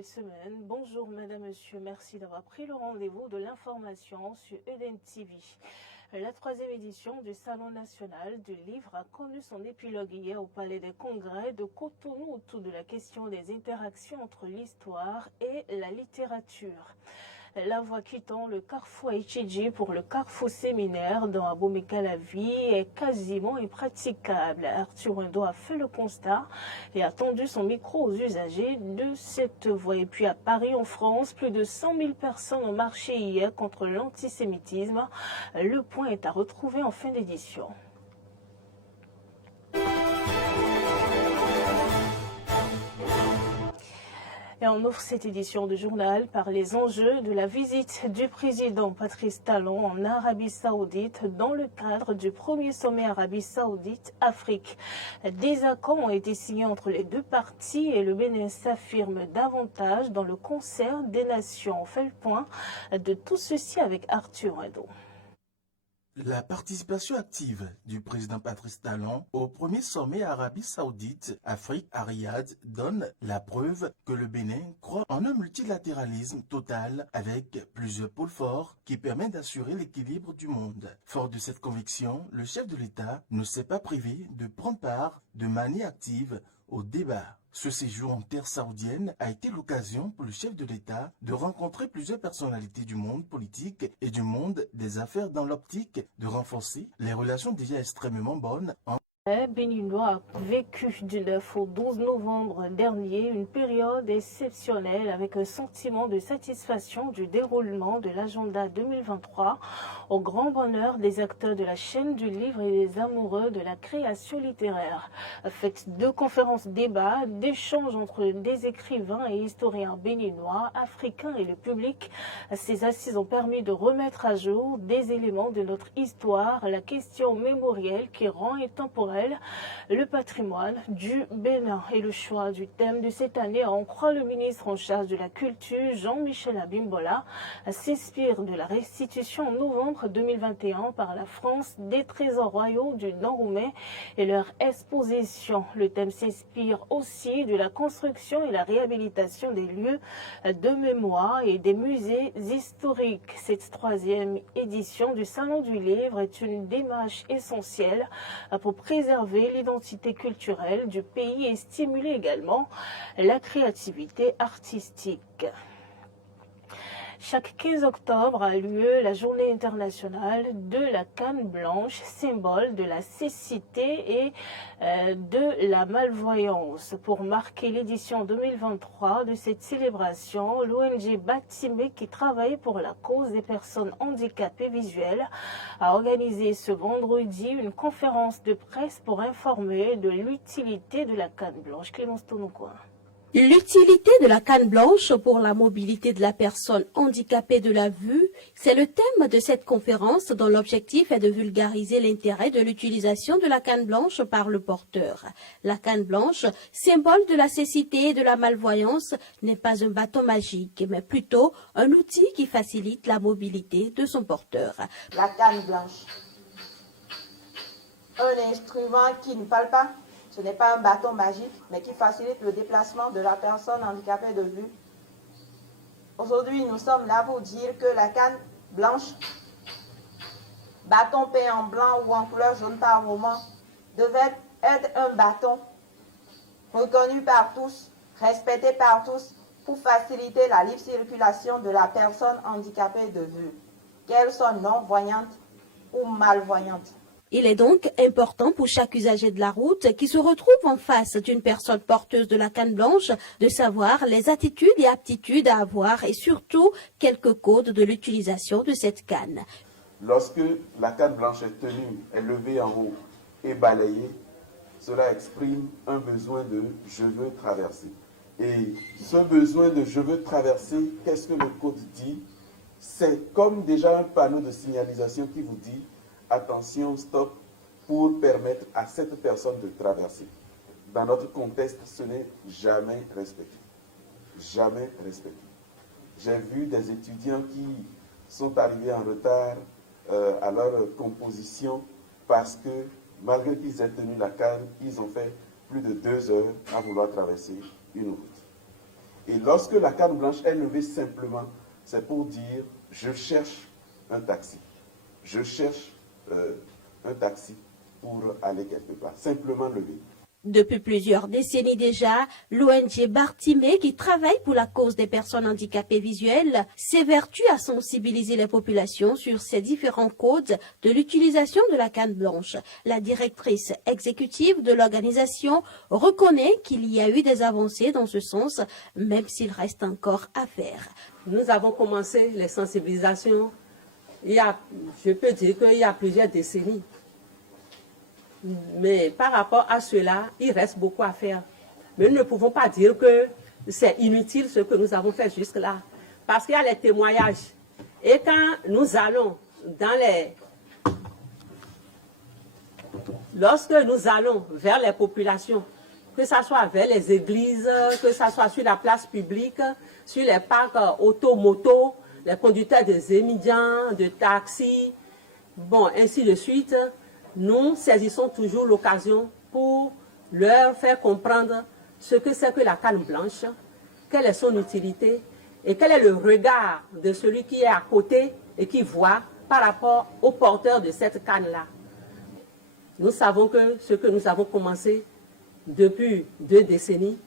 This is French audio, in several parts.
nouvelle semaine. Bonjour Madame, Monsieur, merci d'avoir pris le rendez-vous de l'information sur Eden TV. La troisième édition du Salon national du livre a connu son épilogue hier au Palais des Congrès de Cotonou autour de la question des interactions entre l'histoire et la littérature. La voie quittant le carrefour Ichiji pour le carrefour séminaire dans Abomey la vie est quasiment impraticable. Arthur Endo a fait le constat et a tendu son micro aux usagers de cette voie. Et puis à Paris, en France, plus de 100 000 personnes ont marché hier contre l'antisémitisme. Le point est à retrouver en fin d'édition. Et on ouvre cette édition du journal par les enjeux de la visite du président Patrice Talon en Arabie Saoudite dans le cadre du premier sommet Arabie Saoudite-Afrique. Des accords ont été signés entre les deux parties et le Bénin s'affirme davantage dans le concert des nations. On fait le point de tout ceci avec Arthur Endo. La participation active du président Patrice Talon au premier sommet Arabie Saoudite-Afrique à Riyad donne la preuve que le Bénin croit en un multilatéralisme total avec plusieurs pôles forts qui permettent d'assurer l'équilibre du monde. Fort de cette conviction, le chef de l'État ne s'est pas privé de prendre part de manière active au débat. Ce séjour en terre saoudienne a été l'occasion pour le chef de l'État de rencontrer plusieurs personnalités du monde politique et du monde des affaires dans l'optique de renforcer les relations déjà extrêmement bonnes entre Béninois a vécu du 9 au 12 novembre dernier une période exceptionnelle avec un sentiment de satisfaction du déroulement de l'agenda 2023 au grand bonheur des acteurs de la chaîne du livre et des amoureux de la création littéraire. Faites deux conférences débats, d'échanges entre des écrivains et historiens béninois, africains et le public. Ces assises ont permis de remettre à jour des éléments de notre histoire, la question mémorielle qui rend intemporelle le patrimoine du Bénin. Et le choix du thème de cette année, à en croire le ministre en charge de la culture, Jean-Michel Abimbola, s'inspire de la restitution en novembre 2021 par la France des trésors royaux du Nord-Roumain et leur exposition. Le thème s'inspire aussi de la construction et la réhabilitation des lieux de mémoire et des musées historiques. Cette troisième édition du Salon du Livre est une démarche essentielle pour préserver l'identité culturelle du pays et stimuler également la créativité artistique. Chaque 15 octobre a lieu la journée internationale de la canne blanche, symbole de la cécité et de la malvoyance. Pour marquer l'édition 2023 de cette célébration, l'ONG Batimé, qui travaille pour la cause des personnes handicapées visuelles, a organisé ce vendredi une conférence de presse pour informer de l'utilité de la canne blanche. Clémence Tonocoin. L'utilité de la canne blanche pour la mobilité de la personne handicapée de la vue, c'est le thème de cette conférence dont l'objectif est de vulgariser l'intérêt de l'utilisation de la canne blanche par le porteur. La canne blanche, symbole de la cécité et de la malvoyance, n'est pas un bâton magique, mais plutôt un outil qui facilite la mobilité de son porteur. La canne blanche, un instrument qui ne parle pas. Ce n'est pas un bâton magique, mais qui facilite le déplacement de la personne handicapée de vue. Aujourd'hui, nous sommes là pour dire que la canne blanche, bâton peint en blanc ou en couleur jaune par moment, devait être un bâton reconnu par tous, respecté par tous, pour faciliter la libre circulation de la personne handicapée de vue, qu'elle soit non-voyante ou malvoyante. Il est donc important pour chaque usager de la route qui se retrouve en face d'une personne porteuse de la canne blanche de savoir les attitudes et aptitudes à avoir et surtout quelques codes de l'utilisation de cette canne. Lorsque la canne blanche est tenue, est levée en haut et balayée, cela exprime un besoin de « je veux traverser ». Et ce besoin de « je veux traverser », qu'est-ce que le code dit? C'est comme déjà un panneau de signalisation qui vous dit attention, stop, pour permettre à cette personne de traverser. Dans notre contexte, ce n'est jamais respecté. Jamais respecté. J'ai vu des étudiants qui sont arrivés en retard à leur composition parce que, malgré qu'ils aient tenu la canne, ils ont fait plus de 2 heures à vouloir traverser une route. Et lorsque la canne blanche est levée simplement, c'est pour dire je cherche un taxi. Je cherche un taxi pour aller quelque part. Simplement levé. Depuis plusieurs décennies déjà, l'ONG Bartimé, qui travaille pour la cause des personnes handicapées visuelles, s'évertue à sensibiliser les populations sur ces différents codes de l'utilisation de la canne blanche. La directrice exécutive de l'organisation reconnaît qu'il y a eu des avancées dans ce sens, même s'il reste encore à faire. Nous avons commencé les sensibilisations je peux dire qu'il y a plusieurs décennies. Mais par rapport à cela, il reste beaucoup à faire. Mais nous ne pouvons pas dire que c'est inutile ce que nous avons fait jusque-là. Parce qu'il y a les témoignages. Et quand nous allons lorsque nous allons vers les populations, que ce soit vers les églises, que ce soit sur la place publique, sur les parcs automotos, les conducteurs des émigrants, de taxis, ainsi de suite, nous saisissons toujours l'occasion pour leur faire comprendre ce que c'est que la canne blanche, quelle est son utilité et quel est le regard de celui qui est à côté et qui voit par rapport au porteur de cette canne-là. Nous savons que ce que nous avons commencé depuis 2 décennies,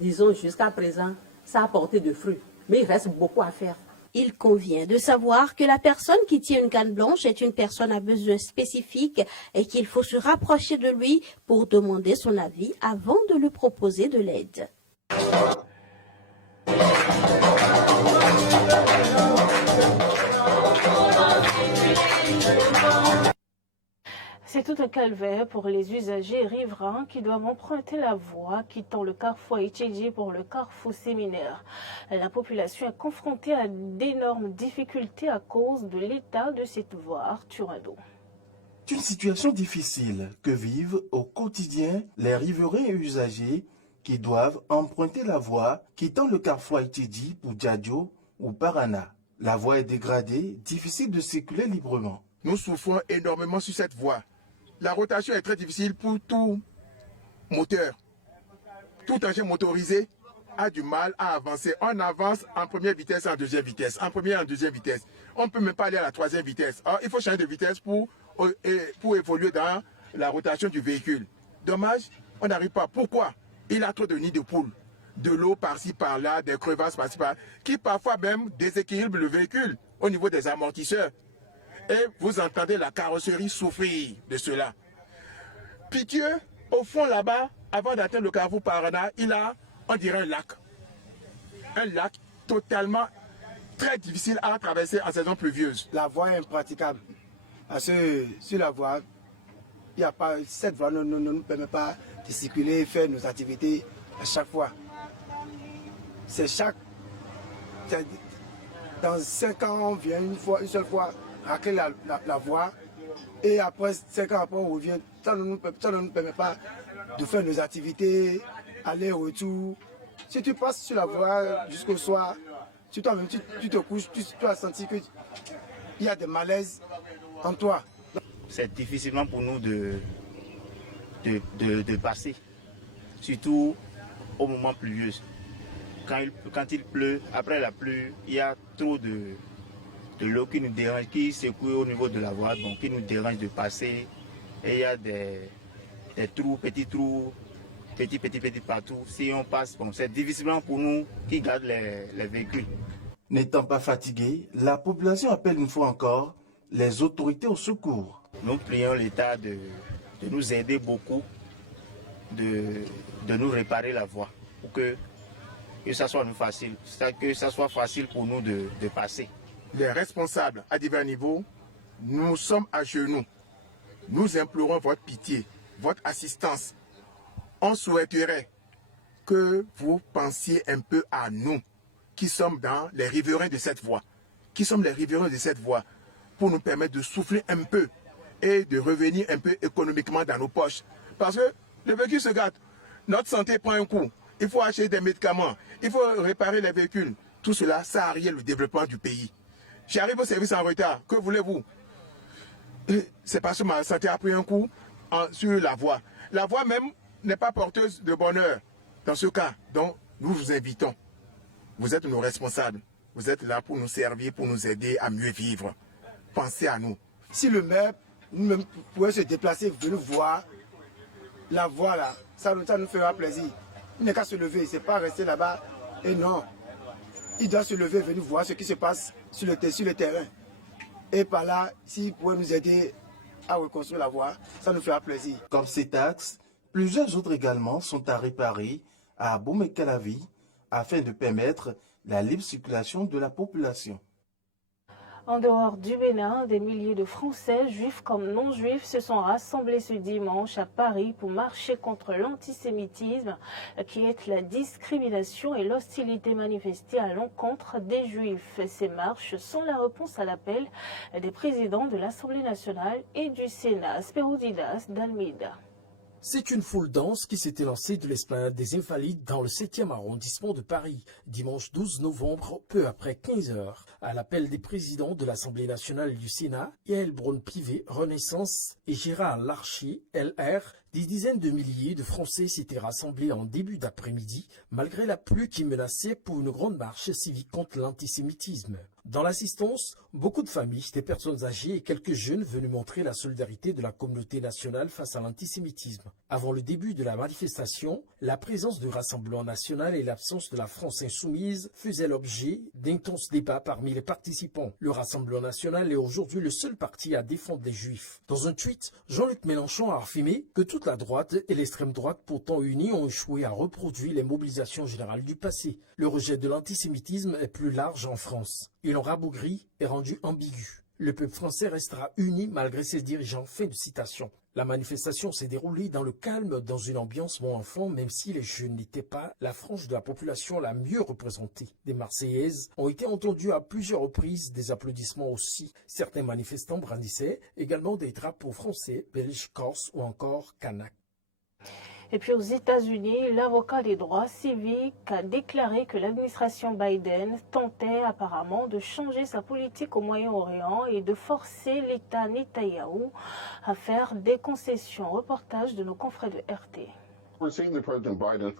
disons jusqu'à présent, ça a porté de fruits. Mais il reste beaucoup à faire. Il convient de savoir que la personne qui tient une canne blanche est une personne à besoins spécifiques et qu'il faut se rapprocher de lui pour demander son avis avant de lui proposer de l'aide. C'est tout un calvaire pour les usagers riverains qui doivent emprunter la voie quittant le carrefour Itchédji pour le carrefour Séminaire. La population est confrontée à d'énormes difficultés à cause de l'état de cette voie. Arthur Ado. C'est une situation difficile que vivent au quotidien les riverains et usagers qui doivent emprunter la voie quittant le carrefour Itchédji pour Djadio ou Parana. La voie est dégradée, difficile de circuler librement. Nous souffrons énormément sur cette voie. La rotation est très difficile pour tout moteur. Tout engin motorisé a du mal à avancer. On avance en première vitesse et en deuxième vitesse. En première et en deuxième vitesse. On ne peut même pas aller à la troisième vitesse. Alors, il faut changer de vitesse pour évoluer dans la rotation du véhicule. Dommage, on n'arrive pas. Pourquoi? Il a trop de nids de poules. De l'eau par-ci, par-là, des crevasses par-ci, par-là, qui parfois même déséquilibrent le véhicule au niveau des amortisseurs. Et vous entendez la carrosserie souffrir de cela. Pitié, au fond là-bas, avant d'atteindre le carrefour Parana, il a, on dirait, un lac. Un lac totalement très difficile à traverser en saison pluvieuse. La voie est impraticable. Parce que sur la voie, cette voie ne nous permet pas de circuler et faire nos activités à chaque fois. Dans 5 ans, on vient une seule fois racler la voie et après 5 ans après on revient. Ça ne nous permet pas de faire nos activités, aller-retour. Si tu passes sur la voie jusqu'au soir, tu te couches, tu as senti qu'il y a des malaises en toi. C'est difficilement pour nous de passer, surtout au moment pluvieux. Quand il pleut, après la pluie, il y a trop de l'eau qui nous dérange, qui secoue au niveau de la voie, donc qui nous dérange de passer. Et il y a des trous, petits partout. Si on passe, c'est difficilement pour nous qui gardent les véhicules. N'étant pas fatigué, la population appelle une fois encore les autorités au secours. Nous prions l'État de nous aider beaucoup, de nous réparer la voie, pour que ça soit facile, que ça soit facile pour nous de passer. Les responsables à divers niveaux, nous sommes à genoux. Nous implorons votre pitié, votre assistance. On souhaiterait que vous pensiez un peu à nous, qui sommes dans les riverains de cette voie, pour nous permettre de souffler un peu et de revenir un peu économiquement dans nos poches. Parce que le véhicule se gâte, notre santé prend un coup, il faut acheter des médicaments, il faut réparer les véhicules. Tout cela, ça arrière le développement du pays. J'arrive au service en retard, que voulez-vous? C'est parce que ma santé a pris un coup sur la voie. La voie même n'est pas porteuse de bonheur dans ce cas. Donc, nous vous invitons Vous êtes nos responsables. Vous êtes là pour nous servir, pour nous aider à mieux vivre. Pensez à nous. Si le maire nous-mêmes pouvait se déplacer, venir voir la voie là, ça nous fera plaisir. Il n'est qu'à se lever, c'est pas rester là-bas. Et non, il doit se lever, venir voir ce qui se passe sur le terrain. Et par là, s'il pouvait nous aider à reconstruire la voie, ça nous fera plaisir. Comme cet axe, plusieurs autres également sont à réparer à Boumé-Calavi afin de permettre la libre circulation de la population. En dehors du Bénin, des milliers de Français, juifs comme non-juifs, se sont rassemblés ce dimanche à Paris pour marcher contre l'antisémitisme, qui est la discrimination et l'hostilité manifestée à l'encontre des Juifs. Ces marches sont la réponse à l'appel des présidents de l'Assemblée nationale et du Sénat. Spéroudidas d'Almeida. C'est une foule dense qui s'était lancée de l'esplanade des Invalides dans le 7e arrondissement de Paris, dimanche 12 novembre, peu après 15 heures. À l'appel des présidents de l'Assemblée nationale et du Sénat, Yael Braun-Pivet, Renaissance et Gérard Larcher, LR, des dizaines de milliers de Français s'étaient rassemblés en début d'après-midi, malgré la pluie qui menaçait pour une grande marche civique contre l'antisémitisme. Dans l'assistance, beaucoup de familles, des personnes âgées et quelques jeunes venus montrer la solidarité de la communauté nationale face à l'antisémitisme. Avant le début de la manifestation, la présence du Rassemblement national et l'absence de la France insoumise faisaient l'objet d'intenses débats parmi les participants. Le Rassemblement national est aujourd'hui le seul parti à défendre les Juifs. Dans un tweet, Jean-Luc Mélenchon a affirmé que toute la droite et l'extrême droite pourtant unis ont échoué à reproduire les mobilisations générales du passé. Le rejet de l'antisémitisme est plus large en France. Il en rabougri et rendu ambigu. Le peuple français restera uni malgré ses dirigeants. Fin de citation. La manifestation s'est déroulée dans le calme, dans une ambiance bon enfant, même si les jeunes n'étaient pas la frange de la population la mieux représentée. Des Marseillaises ont été entendues à plusieurs reprises, des applaudissements aussi. Certains manifestants brandissaient également des drapeaux français, belges, corses ou encore kanak. Et puis aux États-Unis, l'avocat des droits civiques a déclaré que l'administration Biden tentait apparemment de changer sa politique au Moyen-Orient et de forcer l'État Netanyahou à faire des concessions. Reportage de nos confrères de RT.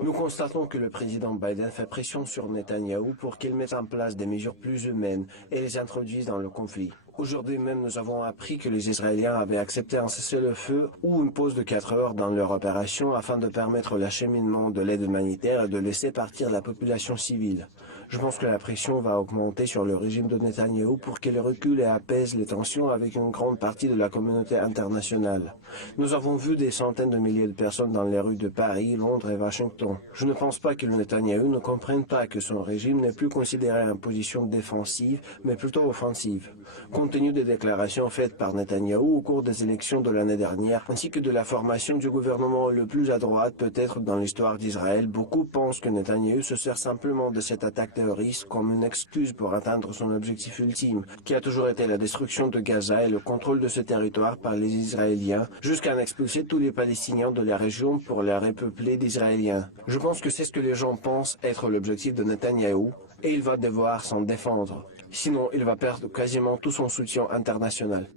Nous constatons que le président Biden fait pression sur Netanyahou pour qu'il mette en place des mesures plus humaines et les introduise dans le conflit. Aujourd'hui même, nous avons appris que les Israéliens avaient accepté un cessez-le-feu ou une pause de 4 heures dans leur opération afin de permettre l'acheminement de l'aide humanitaire et de laisser partir la population civile. Je pense que la pression va augmenter sur le régime de Netanyahou pour qu'il recule et apaise les tensions avec une grande partie de la communauté internationale. Nous avons vu des centaines de milliers de personnes dans les rues de Paris, Londres et Washington. Je ne pense pas que le Netanyahou ne comprenne pas que son régime n'est plus considéré en position défensive, mais plutôt offensive. Compte tenu des déclarations faites par Netanyahou au cours des élections de l'année dernière, ainsi que de la formation du gouvernement le plus à droite peut-être dans l'histoire d'Israël, beaucoup pensent que Netanyahou se sert simplement de cette attaque terroriste comme une excuse pour atteindre son objectif ultime, qui a toujours été la destruction de Gaza et le contrôle de ce territoire par les Israéliens, jusqu'à en expulser tous les Palestiniens de la région pour la repeupler d'Israéliens. Je pense que c'est ce que les gens pensent être l'objectif de Netanyahou, et il va devoir s'en défendre. Sinon, il va perdre quasiment tout son soutien international.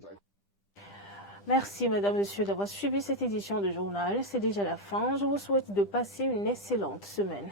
Merci, mesdames, messieurs, d'avoir suivi cette édition de journal. C'est déjà la fin. Je vous souhaite de passer une excellente semaine.